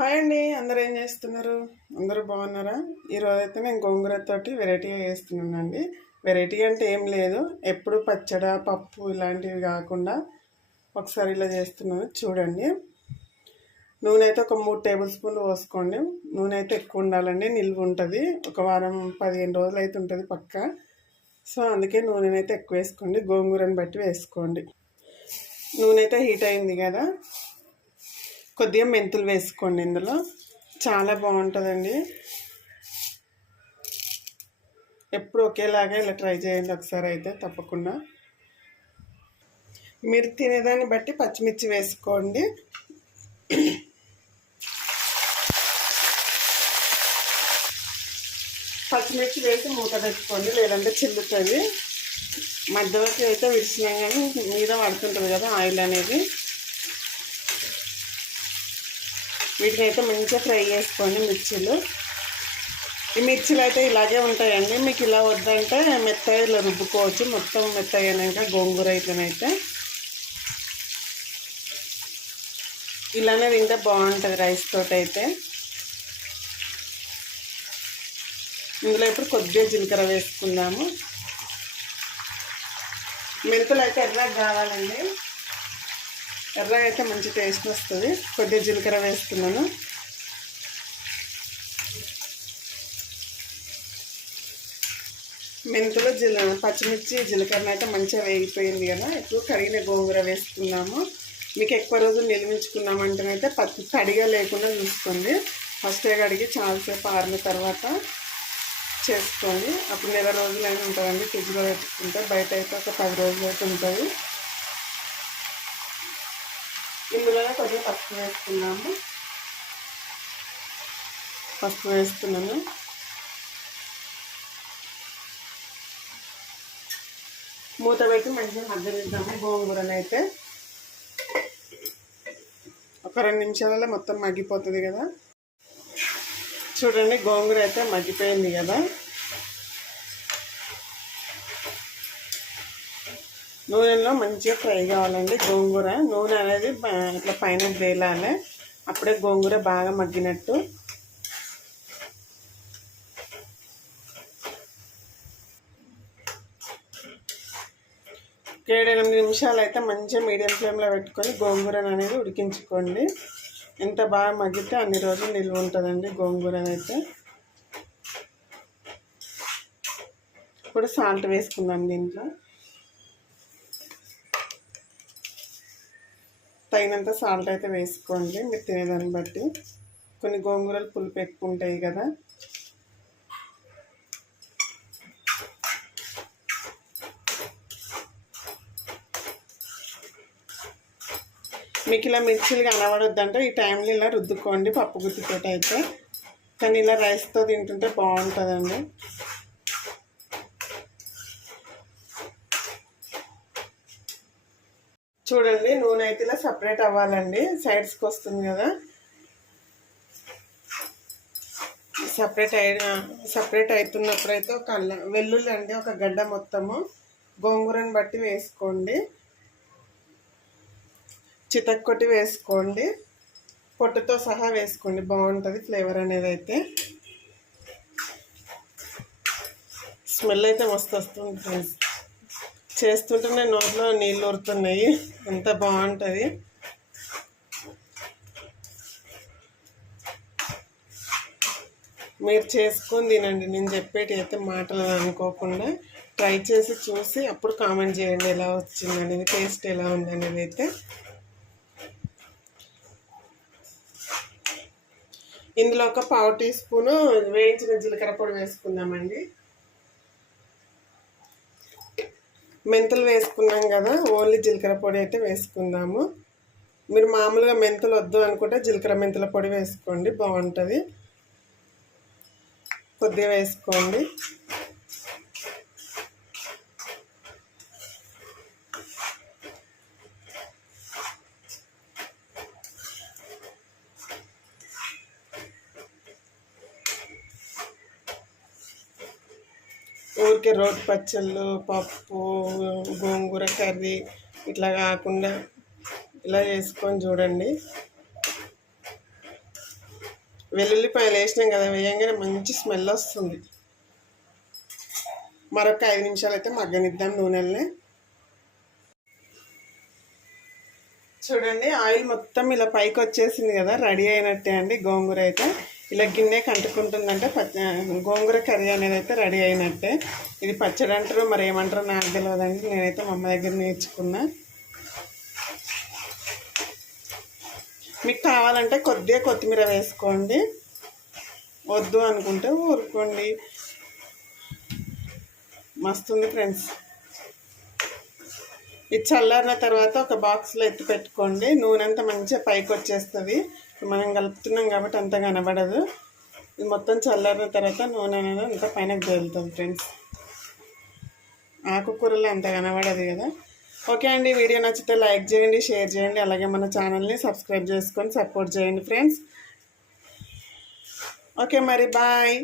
Hi అండి, అందరూ ఏం చేస్తున్నారు? అందరూ బాగున్నారా? ఈరోజైతే నేను గోంగూరతోటి వెరైటీగా చేస్తున్నానండి. వెరైటీ అంటే ఏం లేదు, ఎప్పుడు పచ్చడ పప్పు ఇలాంటివి కాకుండా ఒకసారి ఇలా చేస్తున్నాను చూడండి. నూనె అయితే ఒక 3 టేబుల్ స్పూన్లు పోసుకోండి. నూనె అయితే ఎక్కువ ఉండాలండి, నిల్వ ఉంటుంది. ఒక వారం 15 రోజులు అయితే ఉంటుంది పక్క. సో అందుకే నూనెనైతే ఎక్కువ వేసుకోండి, గోంగూరని బట్టి వేసుకోండి. నూనె అయితే హీట్ అయింది కదా, కొద్దిగా మెంతులు వేసుకోండి. ఇందులో చాలా బాగుంటుందండి. ఎప్పుడు ఒకేలాగా ఇలా ట్రై చేయండి ఒకసారి అయితే తప్పకుండా. మీరు తినేదాన్ని బట్టి పచ్చిమిర్చి వేసుకోండి. పచ్చిమిర్చి వేసి మూత పెట్టుకోండి, లేదంటే చిల్లుతుంది. మధ్యలోకి అయితే విడిచినా కానీ మీద పడుతుంటుంది కదా ఆయిల్ అనేది. వీటిని అయితే మంచిగా ఫ్రై చేసుకోండి మిర్చీలు. ఈ మిర్చీలు అయితే ఇలాగే ఉంటాయండి. మీకు ఇలా వద్దంటే మెత్తగా ఇలా రుబ్బుకోవచ్చు. మొత్తం మెత్తగా గోంగూర అయితేనైతే ఇలానే తింటే బాగుంటుంది రైస్ తోటి అయితే. ఇందులో ఇప్పుడు కొద్దిగా జీలకర్ర వేసుకుందాము. మెంతులు అయితే ఎర్రగా కావాలండి, ఎర్రగా అయితే మంచి టేస్ట్ వస్తుంది. కొద్దిగా జీలకర్ర వేస్తున్నాను. మెంతులు పచ్చిమిర్చి జీలకర్ర అయితే మంచిగా వేగిపోయింది కదా. ఇప్పుడు కడిగిన గోంగూర వేసుకున్నాము. మీకు ఎక్కువ రోజులు నిల్వించుకున్నామంటేనైతే తడిగా లేకుండా చూసుకోండి. ఫస్ట్ కడిగి చాలాసేపు ఆరిన తర్వాత చేసుకోండి. అప్పుడు నెల రోజులైనా ఉంటుందండి ఫ్రిడ్జ్లో పెట్టుకుంటే. బయట అయితే ఒక 10 రోజులు అయితే ఉంటుంది. ఇందులోనే కొద్దిగా పసుపు వేసుకున్నాము. పసుపు వేస్తున్నాను. మూత పెట్టి మంచిగా మగ్గనిద్దాము గోంగూరను అయితే. ఒక 2 నిమిషాలలో మొత్తం మగ్గిపోతుంది కదా. చూడండి, గోంగూర అయితే మగ్గిపోయింది కదా. నూనెలో మంచిగా ఫ్రై కావాలండి గోంగూర. నూనె అనేది ఇట్లా పైన తేలాలి, అప్పుడే గోంగూర బాగా మగ్గినట్టు. ఒక 7-8 నిమిషాలు అయితే మంచిగా మీడియం ఫ్లేమ్లో పెట్టుకొని గోంగూరను అనేది ఉడికించుకోండి. ఎంత బాగా మగ్గితే అన్ని రోజులు నిల్వ ఉంటుందండి గోంగూరనైతే. ఇప్పుడు సాల్ట్ వేసుకుందాం. దీంట్లో తగినంత సాల్ట్ అయితే వేసుకోండి మీరు తినేదాన్ని బట్టి. కొన్ని గోంగూరలు పులుపు ఎక్కువ ఉంటాయి కదా. మీకు ఇలా మిర్చీలు కనబడొద్దంటే ఈ టైంలో ఇలా రుద్దుకోండి పప్పు గుత్తితో అయితే. కానీ ఇలా రైస్తో తింటుంటే బాగుంటుందండి. చూడండి, నూనె అయితే ఇలా సపరేట్ అవ్వాలండి, సైడ్స్కి వస్తుంది కదా. సపరేట్ అవుతున్నప్పుడు అయితే ఒక వెల్లుల్లి అండి, ఒక గడ్డ మొత్తము గోంగూరని బట్టి వేసుకోండి. చితక్కొట్టి వేసుకోండి, పొట్టుతో సహా వేసుకోండి, బాగుంటుంది ఫ్లేవర్ అనేది అయితే. స్మెల్ అయితే మస్తు వస్తుంది ఫ్రెండ్స్. చేస్తుంటేనే నోట్లో నీళ్ళు ఊరుతున్నాయి, ఎంత బాగుంటుంది. మీరు చేసుకొని తినండి, నేను చెప్పేటి అయితే మాటలు అనుకోకుండా ట్రై చేసి చూసి అప్పుడు కామెంట్ చేయండి ఎలా వచ్చిందనేది, టేస్ట్ ఎలా ఉందనేది అయితే. ఇందులో ఒక 1/2 టీ స్పూను వేయించిన జీలకర్ర పొడి వేసుకుందామండి. మెంతులు వేసుకున్నాం కదా, ఓన్లీ జీలకర్ర పొడి అయితే వేసుకుందాము. మీరు మామూలుగా మెంతులు వద్దు అనుకుంటే జీలకర్ర మెంతుల పొడి వేసుకోండి, బాగుంటుంది. కొద్దిగా వేసుకోండి. ఊరికే రోటి పచ్చళ్ళు, పప్పు, గోంగూర కర్రీ ఇట్లా కాకుండా ఇలా చేసుకొని చూడండి. వెల్లుల్లిపాయలు వేసినాం కదా, వేయంగానే మంచి స్మెల్ వస్తుంది. మరొక 5 నిమిషాలు అయితే మగ్గనిద్దాం నూనెల్ని. చూడండి ఆయిల్ మొత్తం ఇలా పైకి వచ్చేసింది కదా, రెడీ అయినట్టే అండి. గోంగూర అయితే ఇలా గిన్నెకి అంటుకుంటుందంటే గోంగూర కర్రీ అనేది అయితే రెడీ అయినట్టే. ఇది పచ్చడి అంటారు మరి ఏమంటారో నాకు తెలియదండి, నేనైతే మా అమ్మ దగ్గర నేర్చుకున్నా. మీకు కావాలంటే కొద్దిగా కొత్తిమీర వేసుకోండి, వద్దు అనుకుంటే ఊరుకోండి. మస్తుంది ఫ్రెండ్స్. ఇది చల్లారిన తర్వాత ఒక బాక్స్లో ఎత్తి పెట్టుకోండి. నూనె అంతా మంచిగా పైకి వచ్చేస్తుంది. మనం కలుపుతున్నాం కాబట్టి అంత కనబడదు. ఇది మొత్తం చల్లారిన తర్వాత నూనె అనేది అంతా పైనకి తేలుతుంది ఫ్రెండ్స్. ఆకుకూరలు అంత కనబడదు కదా. ఓకే అండి, వీడియో నచ్చితే లైక్ చేయండి, షేర్ చేయండి, అలాగే మన ఛానల్ని సబ్స్క్రైబ్ చేసుకొని సపోర్ట్ చేయండి ఫ్రెండ్స్. ఓకే మరి బాయ్.